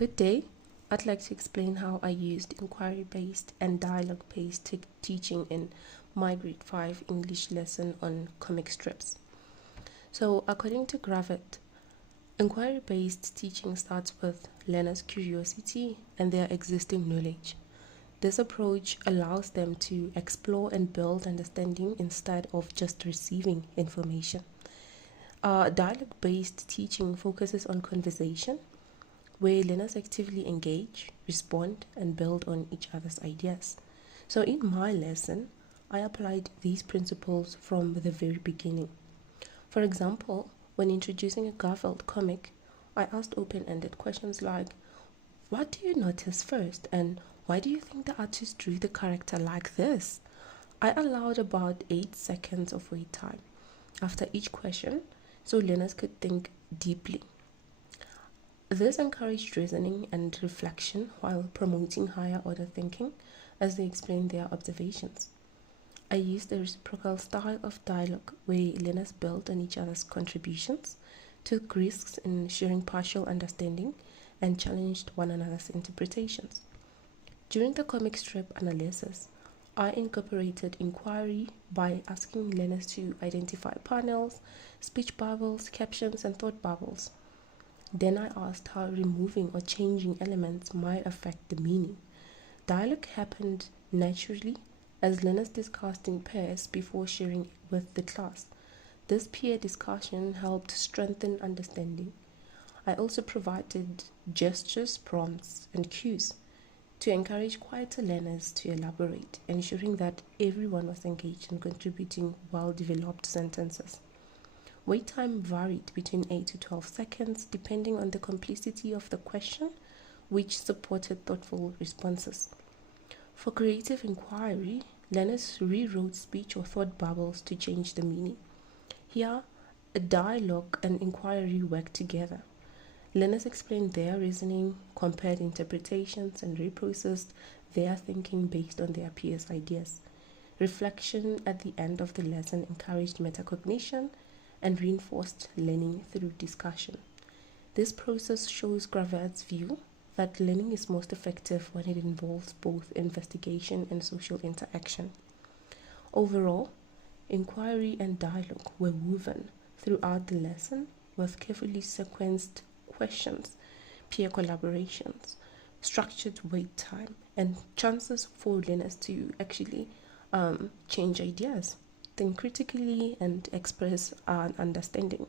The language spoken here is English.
Good day. I'd like to explain how I used inquiry-based and dialogue-based teaching in my grade 5 English lesson on comic strips. So, according to Gravett, inquiry-based teaching starts with learners' curiosity and their existing knowledge. This approach allows them to explore and build understanding instead of just receiving information. Dialogue-based teaching focuses on conversation, where learners actively engage, respond, and build on each other's ideas. So, in my lesson, I applied these principles from the very beginning. For example, when introducing a Garfield comic, I asked open ended questions like, what do you notice first? And why do you think the artist drew the character like this? I allowed about 8 seconds of wait time after each question so learners could think deeply. This encouraged reasoning and reflection while promoting higher order thinking as they explained their observations. I used a reciprocal style of dialogue where learners built on each other's contributions, took risks in sharing partial understanding, and challenged one another's interpretations. During the comic strip analysis, I incorporated inquiry by asking learners to identify panels, speech bubbles, captions, and thought bubbles. Then I asked how removing or changing elements might affect the meaning. Dialogue happened naturally as learners discussed in pairs before sharing with the class. This peer discussion helped strengthen understanding. I also provided gestures, prompts, and cues to encourage quieter learners to elaborate, ensuring that everyone was engaged and contributing well developed sentences. Wait time varied between 8 to 12 seconds depending on the complexity of the question, which supported thoughtful responses. For creative inquiry, learners rewrote speech or thought bubbles to change the meaning. Here, a dialogue and inquiry worked together. Learners explained their reasoning, compared interpretations, and reprocessed their thinking based on their peers' ideas. Reflection at the end of the lesson encouraged metacognition and reinforced learning through discussion. This process shows Gravett's view that learning is most effective when it involves both investigation and social interaction. Overall, inquiry and dialogue were woven throughout the lesson with carefully sequenced questions, peer collaborations, structured wait time, and chances for learners to actually change ideas, think critically, and express an understanding.